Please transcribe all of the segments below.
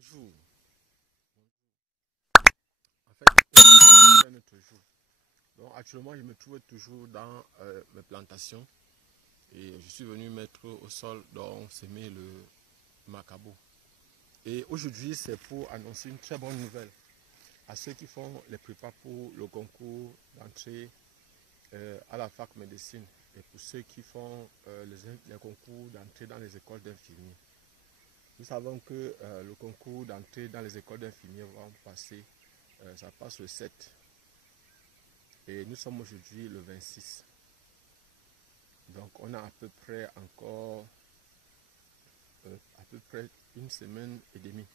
Bonjour. En fait, c'est un autre jour. Donc, actuellement, je me trouve toujours dans mes plantations et je suis venu mettre au sol, donc s'aimer le macabo. Et aujourd'hui, c'est pour annoncer une très bonne nouvelle à ceux qui font les prépas pour le concours d'entrée à la fac médecine et pour ceux qui font les concours d'entrée dans les écoles d'infirmiers. Nous savons que le concours d'entrée dans les écoles d'infirmiers va passer, ça passe le 7. Et nous sommes aujourd'hui le 26. Donc on a à peu près encore à peu près une semaine et demie.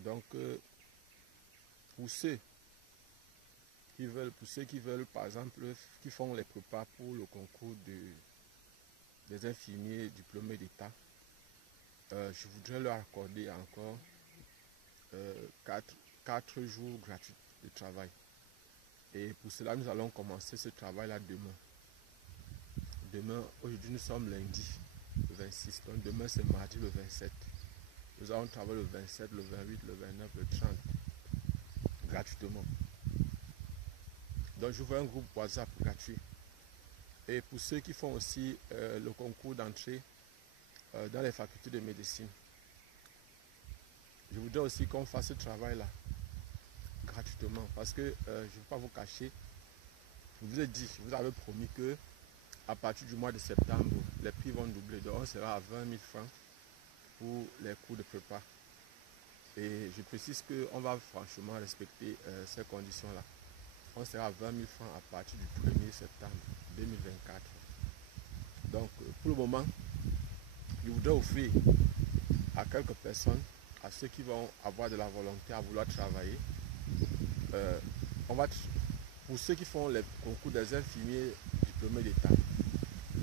Donc pour ceux qui veulent par exemple, qui font les prépas pour le concours des infirmiers diplômés d'État, je voudrais leur accorder encore 4 jours gratuits de travail. Et pour cela, nous allons commencer ce travail-là demain. Aujourd'hui nous sommes lundi, le 26. Donc demain c'est mardi le 27. Nous allons travailler le 27, le 28, le 29, le 30. Gratuitement. Donc j'ouvre un groupe WhatsApp gratuit. Et pour ceux qui font aussi le concours d'entrée dans les facultés de médecine, je voudrais aussi qu'on fasse ce travail-là gratuitement. Parce que je ne vais pas vous cacher, je vous ai dit, je vous avais promis que à partir du mois de septembre, les prix vont doubler. Donc on sera à 20 000 francs pour les cours de prépa. Et je précise qu'on va franchement respecter ces conditions-là. On sera à 20 000 francs à partir du 1er septembre 2024. Donc pour le moment, je voudrais offrir à quelques personnes, à ceux qui vont avoir de la volonté à vouloir travailler, pour ceux qui font les concours des infirmiers diplômés d'État,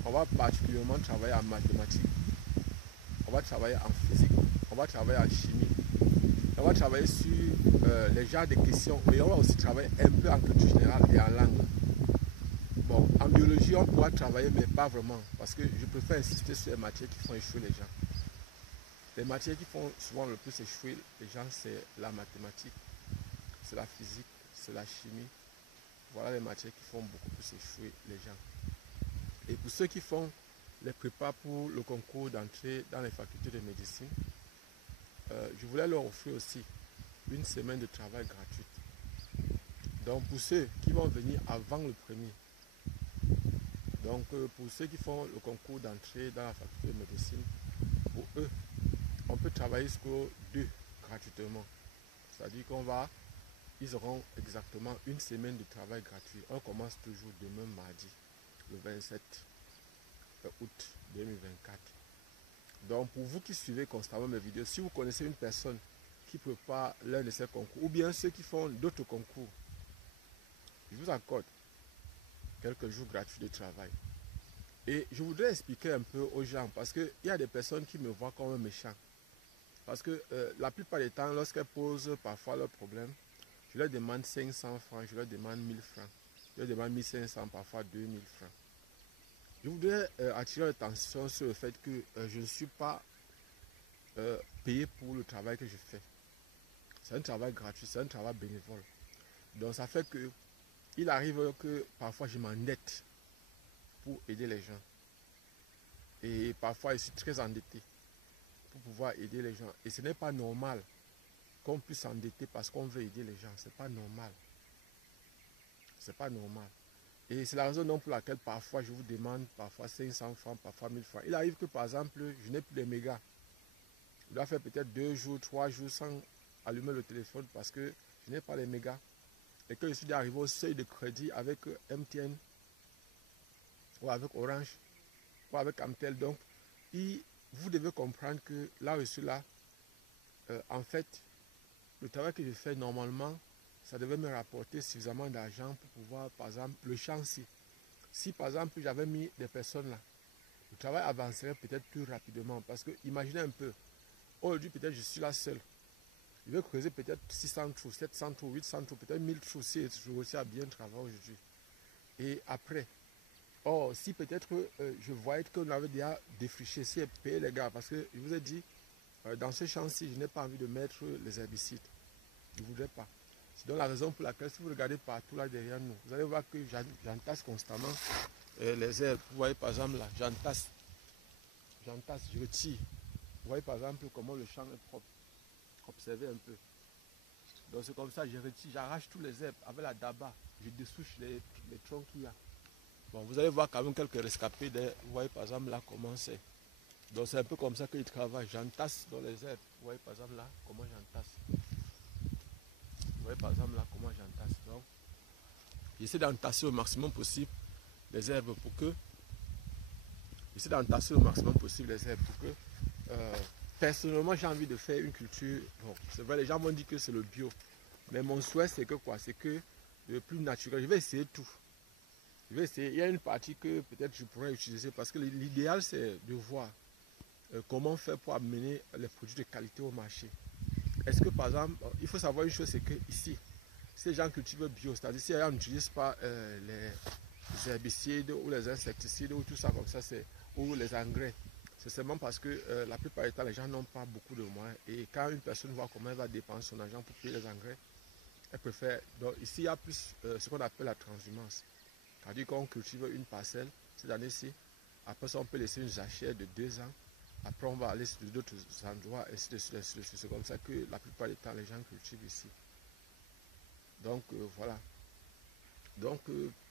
on va particulièrement travailler en mathématiques, on va travailler en physique, on va travailler en chimie, on va travailler sur les genres de questions, mais on va aussi travailler un peu en culture générale et en langue. Bon, en biologie, on pourra travailler, mais pas vraiment, parce que je préfère insister sur les matières qui font échouer les gens. Les matières qui font souvent le plus échouer les gens, c'est la mathématique, c'est la physique, c'est la chimie. Voilà les matières qui font beaucoup plus échouer les gens. Et pour ceux qui font les prépas pour le concours d'entrée dans les facultés de médecine, je voulais leur offrir aussi une semaine de travail gratuite. Donc pour ceux qui vont venir avant le premier, donc pour ceux qui font le concours d'entrée dans la faculté de médecine, pour eux, on peut travailler jusqu'au 2 gratuitement. C'est-à-dire ils auront exactement une semaine de travail gratuit. On commence toujours demain mardi, le 27 août 2024. Donc pour vous qui suivez constamment mes vidéos, si vous connaissez une personne qui prépare l'un de ces concours, ou bien ceux qui font d'autres concours, je vous accorde quelques jours gratuits de travail. Et je voudrais expliquer un peu aux gens, parce qu'il y a des personnes qui me voient comme un méchant. Parce que la plupart des temps, lorsqu'elles posent parfois leurs problèmes, je leur demande 500 francs, je leur demande 1000 francs, je leur demande 1500, parfois 2000 francs. Je voudrais attirer l'attention sur le fait que je ne suis pas payé pour le travail que je fais. C'est un travail gratuit, c'est un travail bénévole. Donc ça fait que il arrive que parfois je m'endette pour aider les gens. Et parfois je suis très endetté pour pouvoir aider les gens. Et ce n'est pas normal qu'on puisse s'endetter parce qu'on veut aider les gens. C'est pas normal. C'est pas normal. Et c'est la raison pour laquelle parfois je vous demande parfois 500 francs, parfois 1000 francs. Il arrive que par exemple, je n'ai plus de mégas. Je dois faire peut-être 2 jours, 3 jours sans allumer le téléphone parce que je n'ai pas les mégas. Et que je suis arrivé au seuil de crédit avec MTN ou avec Orange ou avec Amtel. Donc, vous devez comprendre que là où je suis là, en fait, le travail que je fais normalement, ça devait me rapporter suffisamment d'argent pour pouvoir, par exemple, le chantier. Si par exemple j'avais mis des personnes là, le travail avancerait peut-être plus rapidement. Parce que imaginez un peu, aujourd'hui peut-être je suis là seul. Je vais creuser peut-être 600 trous, 700 trous, 800 trous, peut-être 1000 trous si je réussis à bien travailler aujourd'hui. Et après, si peut-être je voyais qu'on avait déjà défriché, si payé les gars, parce que je vous ai dit, dans ce champ-ci, je n'ai pas envie de mettre les herbicides. Je ne voudrais pas. C'est donc la raison pour laquelle, si vous regardez partout là derrière nous, vous allez voir que j'entasse constamment les herbes. Vous voyez par exemple là, j'entasse, je retire. Vous voyez par exemple comment le champ est propre. Observez un peu. Donc c'est comme ça, je retire, j'arrache tous les herbes avec la daba. Je dessouche les troncs qu'il y a. Bon, vous allez voir quand même quelques rescapés. Vous voyez par exemple là comment c'est. Donc c'est un peu comme ça qu'il travaille. J'entasse dans les herbes. Vous voyez par exemple là comment j'entasse. Vous voyez par exemple là comment j'entasse. Donc j'essaie d'entasser au maximum possible les herbes pour que. J'essaie d'entasser au maximum possible les herbes pour que. Personnellement, j'ai envie de faire une culture. Bon, c'est vrai, les gens m'ont dit que c'est le bio. Mais mon souhait, c'est que quoi? C'est que le plus naturel. Je vais essayer tout. Je vais essayer. Il y a une partie que peut-être je pourrais utiliser parce que l'idéal, c'est de voir comment faire pour amener les produits de qualité au marché. Est-ce que par exemple, il faut savoir une chose, c'est que ici, si les gens cultivent bio, c'est-à-dire si les gens n'utilisent pas les herbicides ou les insecticides ou tout ça comme ça, ou les engrais, c'est seulement parce que la plupart du temps, les gens n'ont pas beaucoup de moyens. Et quand une personne voit comment elle va dépenser son argent pour payer les engrais, elle préfère. Donc ici, il y a plus ce qu'on appelle la transhumance. C'est-à-dire qu'on cultive une parcelle cette année-ci, après ça, on peut laisser une jachère de 2 ans. Après, on va aller sur d'autres endroits, et c'est comme ça que la plupart du temps, les gens cultivent ici. Donc, voilà. Donc,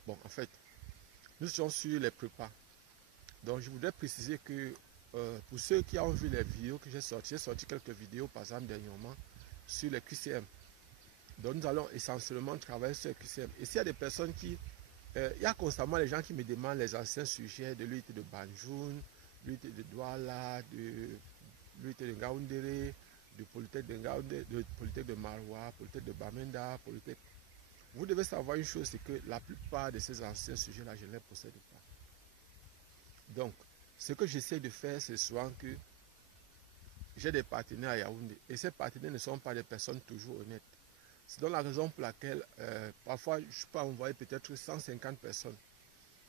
bon, en fait, nous sommes sur les prépas. Donc, je voudrais préciser que pour ceux qui ont vu les vidéos que j'ai sorti quelques vidéos, par exemple, dernièrement, sur les QCM. Donc, nous allons essentiellement travailler sur les QCM. Et s'il y a des personnes qui... il y a constamment les gens qui me demandent les anciens sujets de l'huile de Banjoun, l'huile de Douala, de l'huile de Ngaoundéré, de Polytech de Ngaoundéré, de Polytech de Maroua, Polytech de Bamenda, Polytech... Vous devez savoir une chose, c'est que la plupart de ces anciens sujets-là, je ne les possède pas. Donc, ce que j'essaie de faire, c'est souvent que j'ai des partenaires à Yaoundé. Et ces partenaires ne sont pas des personnes toujours honnêtes. C'est donc la raison pour laquelle, parfois, je peux envoyer peut-être 150 personnes.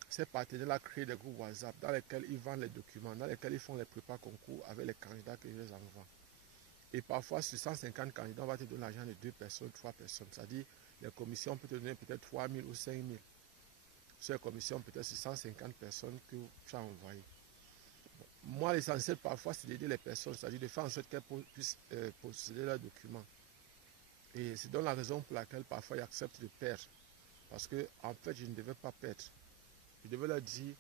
Ces partenaires-là créent des groupes WhatsApp dans lesquels ils vendent les documents, dans lesquels ils font les prépas concours avec les candidats que je les envoie. Et parfois, sur 150 candidats, on va te donner l'argent de 2 personnes, 3 personnes. C'est-à-dire, les commissions peuvent te donner peut-être 3 000 ou 5 000. Sur les commissions, peut-être sur 150 personnes que tu as envoyées. Bon. Moi, l'essentiel, parfois, c'est d'aider les personnes, c'est-à-dire de faire en sorte qu'elles puissent posséder leurs documents. Et c'est donc la raison pour laquelle, parfois, ils acceptent de perdre. Parce que, en fait, je ne devais pas perdre. Je devais leur dire,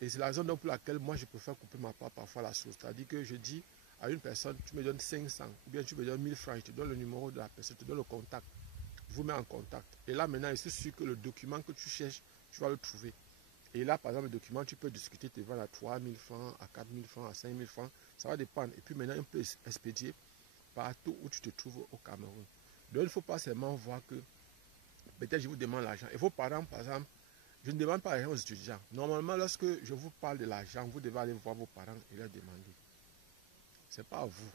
et c'est la raison pour laquelle moi je préfère couper ma part parfois la chose. C'est-à-dire que je dis à une personne, tu me donnes 500 ou bien tu me donnes 1000 francs, je te donne le numéro de la personne, je te donne le contact. Je vous mets en contact. Et là maintenant, je suis sûr que le document que tu cherches, tu vas le trouver. Et là, par exemple, le document, tu peux discuter, te vendre à 3000 francs, à 4000 francs, à 5000 francs. Ça va dépendre. Et puis maintenant, on peut expédier partout où tu te trouves au Cameroun. Donc il ne faut pas seulement voir que peut-être je vous demande l'argent. Et vos parents, par exemple, je ne demande pas l'argent aux étudiants. Normalement, lorsque je vous parle de l'argent, vous devez aller voir vos parents et leur demander. Ce n'est pas à vous.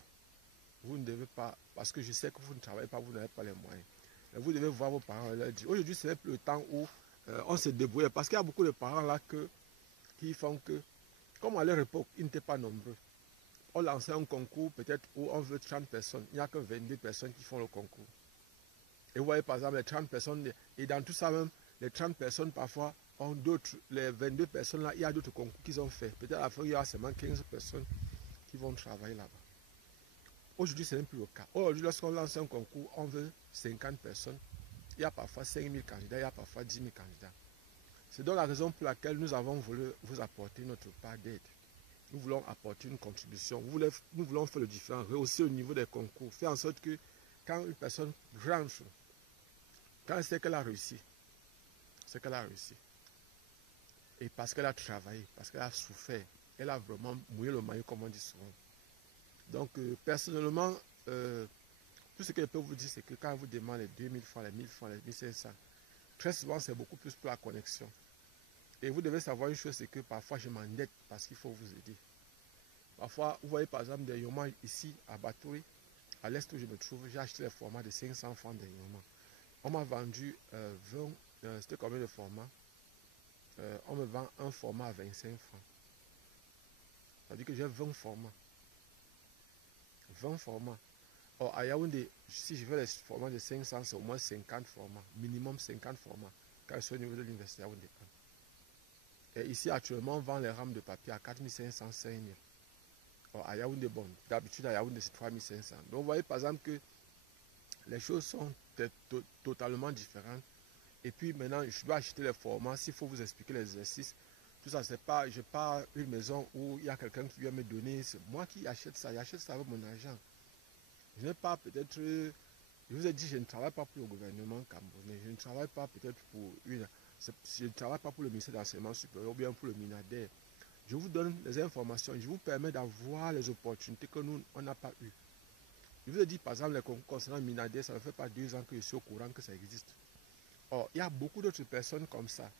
Vous ne devez pas, parce que je sais que vous ne travaillez pas, vous n'avez pas les moyens. Mais vous devez voir vos parents et leur dire. Aujourd'hui, ce n'est plus le temps où on se débrouille. Parce qu'il y a beaucoup de parents là qui font que, comme à leur époque, ils n'étaient pas nombreux. On lançait un concours peut-être où on veut 30 personnes. Il n'y a que 22 personnes qui font le concours. Et vous voyez par exemple les 30 personnes, et dans tout ça même, les 30 personnes parfois ont d'autres, les 22 personnes là, il y a d'autres concours qu'ils ont fait. Peut-être à la fin, il y a seulement 15 personnes qui vont travailler là-bas. Aujourd'hui, ce n'est plus le cas. Aujourd'hui, lorsqu'on lance un concours, on veut 50 personnes. Il y a parfois 5 000 candidats, il y a parfois 10 000 candidats. C'est donc la raison pour laquelle nous avons voulu vous apporter notre part d'aide. Nous voulons apporter une contribution. Nous voulons faire le différent, rehausser au niveau des concours, faire en sorte que quand une personne rentre, quand c'est qu'elle a réussi, c'est qu'elle a réussi. Et parce qu'elle a travaillé, parce qu'elle a souffert, elle a vraiment mouillé le maillot, comme on dit souvent. Donc, personnellement, tout ce que je peux vous dire, c'est que quand vous demandez les 2000 francs, les 1000 francs, les 1500, très souvent, c'est beaucoup plus pour la connexion. Et vous devez savoir une chose, c'est que parfois, je m'endette parce qu'il faut vous aider. Parfois, vous voyez par exemple des yomans ici, à Batouri, à l'est où je me trouve, j'ai acheté les formats de 500 francs des yomans. On m'a vendu 20, c'était combien de formats? On me vend un format à 25 francs. C'est-à-dire que j'ai 20 formats. 20 formats. Or, à Yaoundé, si je veux les formats de 500, c'est au moins 50 formats, minimum 50 formats, quand je suis au niveau de l'université Yaoundé. Et ici, actuellement, on vend les rames de papier à 4500, 5000. Or, à Yaoundé, bon, d'habitude, à Yaoundé, c'est 3500. Donc, vous voyez, par exemple, que les choses sont totalement différentes. Et puis, maintenant, je dois acheter les formats. S'il faut vous expliquer les exercices, tout ça, c'est pas, je pars une maison où il y a quelqu'un qui vient me donner. C'est moi qui achète ça. J'achète ça avec mon argent. Je n'ai pas peut-être. Je vous ai dit, je ne travaille pas pour le gouvernement camerounais. Je ne travaille pas peut-être pour une. Je ne travaille pas pour le ministère de l'Enseignement supérieur ou bien pour le MINADER. Je vous donne les informations. Je vous permets d'avoir les opportunités que nous, on n'a pas eues. Je vous ai dit, par exemple, les concours concernant le MINADER, ça ne fait pas 2 ans que je suis au courant que ça existe. Or, il y a beaucoup d'autres personnes comme ça.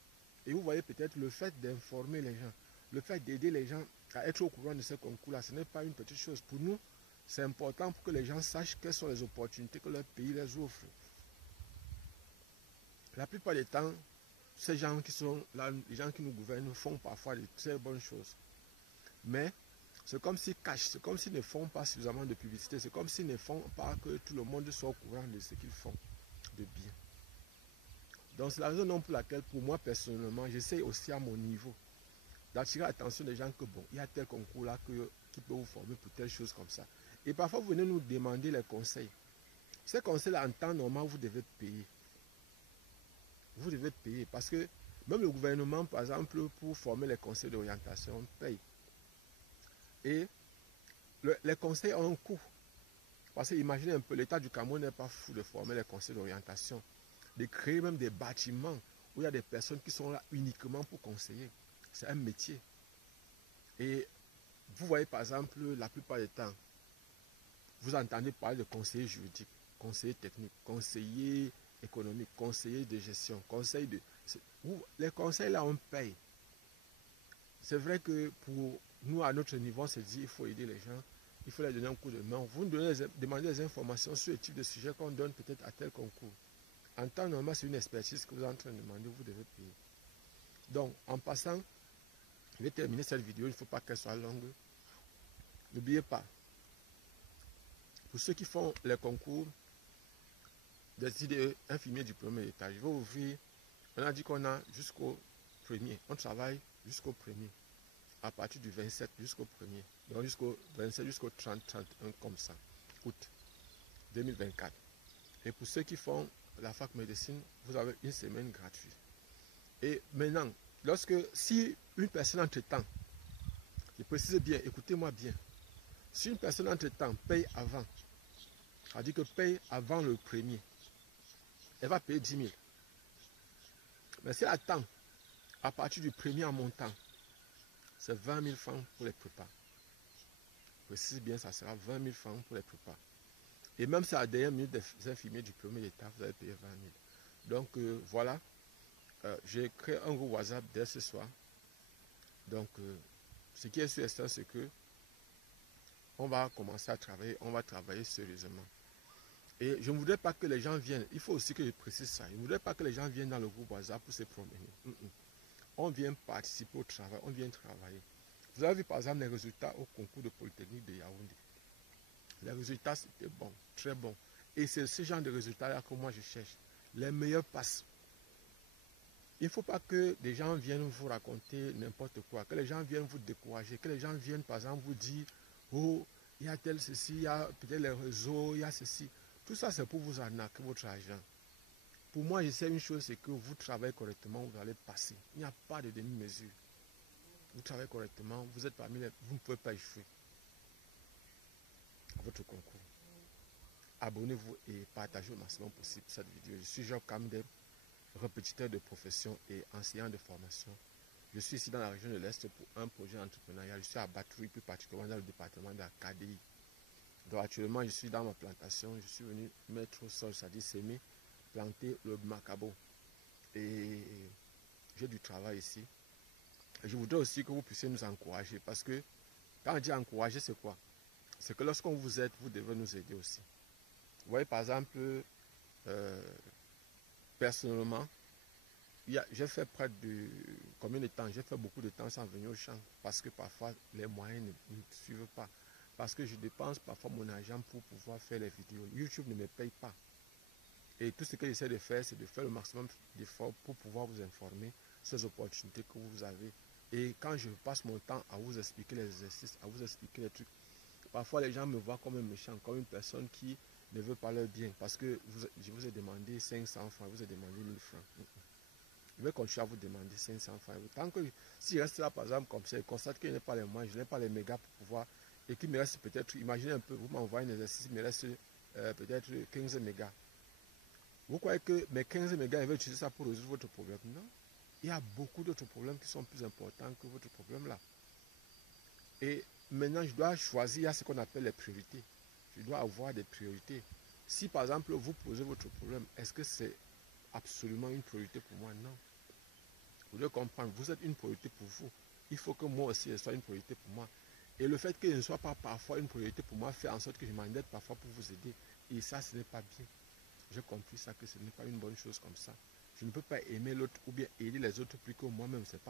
Et vous voyez peut-être le fait d'informer les gens, le fait d'aider les gens à être au courant de ces concours-là, ce n'est pas une petite chose. Pour nous, c'est important pour que les gens sachent quelles sont les opportunités que leur pays les offre. La plupart des temps, ces gens qui sont là, les gens qui nous gouvernent, font parfois de très bonnes choses. Mais c'est comme s'ils cachent, c'est comme s'ils ne font pas suffisamment de publicité, c'est comme s'ils ne font pas que tout le monde soit au courant de ce qu'ils font de bien. Donc c'est la raison pour laquelle, pour moi personnellement, j'essaie aussi à mon niveau d'attirer l'attention des gens que bon, il y a tel concours là qui peut vous former pour telle chose comme ça. Et parfois, vous venez nous demander les conseils. Ces conseils-là, en temps normal, vous devez payer. Vous devez payer parce que même le gouvernement, par exemple, pour former les conseils d'orientation, paye. Et les conseils ont un coût. Parce que imaginez un peu, l'État du Cameroun n'est pas fou de former les conseils d'orientation, de créer même des bâtiments où il y a des personnes qui sont là uniquement pour conseiller. C'est un métier. Et vous voyez par exemple, la plupart du temps, vous entendez parler de conseiller juridique, conseiller technique, conseiller économique, conseiller de gestion, conseil de... Les conseils là, on paye. C'est vrai que pour nous, à notre niveau, on se dit qu'il faut aider les gens, il faut leur donner un coup de main. Vous nous demandez des informations sur le type de sujet qu'on donne peut-être à tel concours. En temps normal, c'est une expertise que vous êtes en train de demander, vous devez payer. Donc, en passant, je vais terminer cette vidéo, il ne faut pas qu'elle soit longue. N'oubliez pas, pour ceux qui font les concours des IDE infirmiers diplômés d'État, je vais ouvrir, on a dit qu'on a jusqu'au 1er, on travaille jusqu'au 1er, à partir du 27 jusqu'au 1er, donc jusqu'au 27 jusqu'au 30, 31 comme ça, août 2024. Et pour ceux qui font la fac médecine, vous avez une semaine gratuite. Et maintenant, si une personne entre-temps, je précise bien, écoutez-moi bien, si une personne entre-temps paye avant, c'est-à-dire que paye avant le 1er, elle va payer 10 000. Mais si elle attend, à partir du 1er en montant, c'est 20 000 francs pour les prépas. Précise bien, ça sera 20 000 francs pour les prépas. Et même si à la dernière minute des infirmiers diplômés d'État, vous allez payer 20 000. Donc voilà, j'ai créé un groupe WhatsApp dès ce soir. Donc ce qui est sûr et certain, c'est que on va commencer à travailler, on va travailler sérieusement. Et je ne voudrais pas que les gens viennent, il faut aussi que je précise ça, je ne voudrais pas que les gens viennent dans le groupe WhatsApp pour se promener. On vient participer au travail, on vient travailler. Vous avez vu par exemple les résultats au concours de Polytechnique de Yaoundé. Les résultats c'était bon, très bon. Et c'est ce genre de résultats-là que moi je cherche. Les meilleurs passent. Il ne faut pas que des gens viennent vous raconter n'importe quoi, que les gens viennent vous décourager, que les gens viennent par exemple vous dire, oh, il y a tel ceci, il y a peut-être les réseaux, il y a ceci. Tout ça c'est pour vous arnaquer votre argent. Pour moi, je sais une chose, c'est que vous travaillez correctement, vous allez passer. Il n'y a pas de demi-mesure. Vous travaillez correctement, vous êtes parmi les... Vous ne pouvez pas échouer à votre concours. Abonnez-vous et partagez au maximum possible cette vidéo. Je suis Jacques Kamdeb, répétiteur de profession et enseignant de formation. Je suis ici dans la région de l'Est pour un projet entrepreneurial. Je suis à Batouri, plus particulièrement dans le département de la KDI. Donc actuellement, je suis dans ma plantation. Je suis venu mettre au sol, c'est-à-dire s'aimer, planter le macabo. Et j'ai du travail ici. Et je voudrais aussi que vous puissiez nous encourager parce que quand on dit encourager, c'est quoi? C'est que lorsqu'on vous aide, vous devez nous aider aussi. Vous voyez, par exemple, personnellement, j'ai fait près de combien de temps? J'ai fait beaucoup de temps sans venir au champ parce que parfois les moyens ne suivent pas. parce que je dépense parfois mon argent pour pouvoir faire les vidéos. YouTube ne me paye pas. Et tout ce que j'essaie de faire, c'est de faire le maximum d'efforts pour pouvoir vous informer sur ces opportunités que vous avez. Et quand je passe mon temps à vous expliquer les exercices, à vous expliquer les trucs, parfois les gens me voient comme un méchant, comme une personne qui ne veut pas leur bien. Parce que je vous ai demandé 500 francs, je vous ai demandé 1000 francs. Je vais continuer à vous demander 500 francs. Tant que si je reste là, par exemple, comme ça, je constate que je n'ai pas les moyens, je n'ai pas les mégas pour pouvoir, et qu'il me reste peut-être, imaginez un peu, vous m'envoyez un exercice, il me reste peut-être 15 mégas. Vous croyez que mes 15 mégas, je vais utiliser ça pour résoudre votre problème? Non. Il y a beaucoup d'autres problèmes qui sont plus importants que votre problème là. Et maintenant, je dois choisir, il y a ce qu'on appelle les priorités. Je dois avoir des priorités. Si par exemple, vous posez votre problème, est-ce que c'est absolument une priorité pour moi? Non. Vous devez comprendre, vous êtes une priorité pour vous. Il faut que moi aussi, je sois une priorité pour moi. Et le fait que je ne sois pas parfois une priorité pour moi fait en sorte que je m'endette parfois pour vous aider. Et ça, ce n'est pas bien. J'ai compris ça, que ce n'est pas une bonne chose comme ça. Je ne peux pas aimer l'autre ou bien aider les autres plus que moi-même. Ce n'est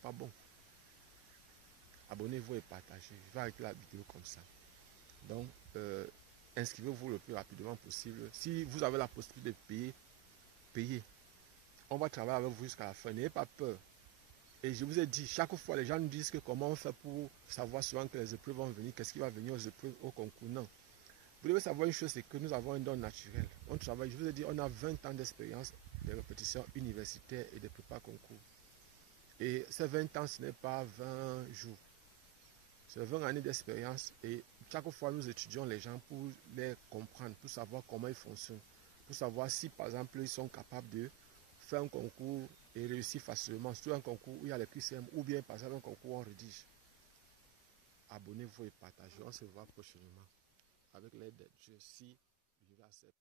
pas bon. Abonnez-vous et partagez. Je vais arrêter la vidéo comme ça. Donc, inscrivez-vous le plus rapidement possible. Si vous avez la possibilité de payer, payez. On va travailler avec vous jusqu'à la fin. N'ayez pas peur. Et je vous ai dit, chaque fois, les gens nous disent que comment on fait pour savoir souvent que les épreuves vont venir, qu'est-ce qui va venir aux épreuves, au concours. Non. Vous devez savoir une chose, c'est que nous avons un don naturel. On travaille, je vous ai dit, on a 20 ans d'expérience de répétition universitaire et de prépa concours. Et ces 20 ans, ce n'est pas 20 jours. C'est 20 années d'expérience. Et chaque fois, nous étudions les gens pour les comprendre, pour savoir comment ils fonctionnent. Pour savoir si, par exemple, ils sont capables de faire un concours et réussir facilement, sur un concours où il y a les QCM, ou bien par exemple un concours où on rédige. Abonnez-vous et partagez. On se voit prochainement avec l'aide de Dieu si Dieu accepte.